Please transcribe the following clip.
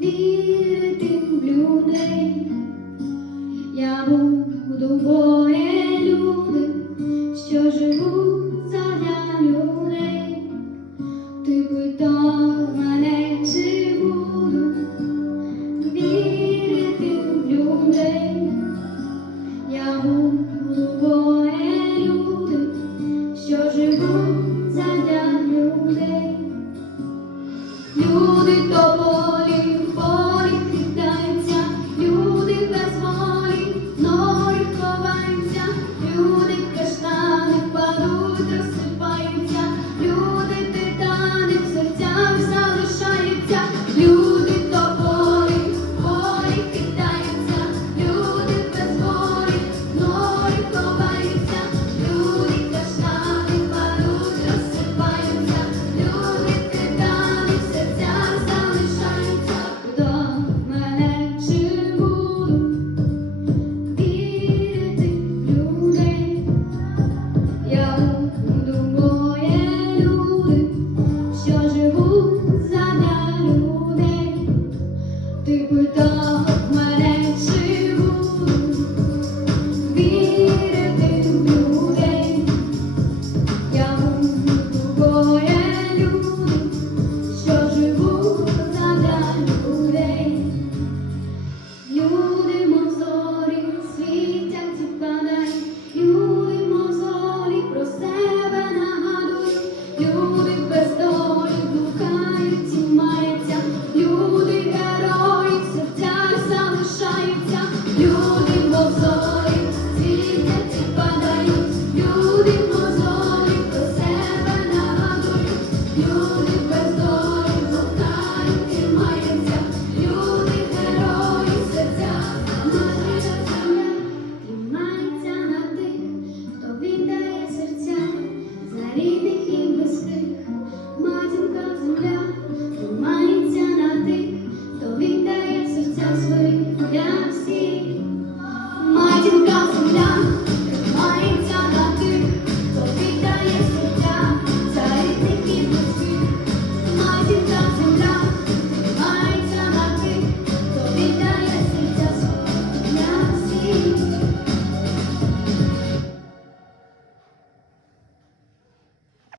вірити в людей. Я буду, так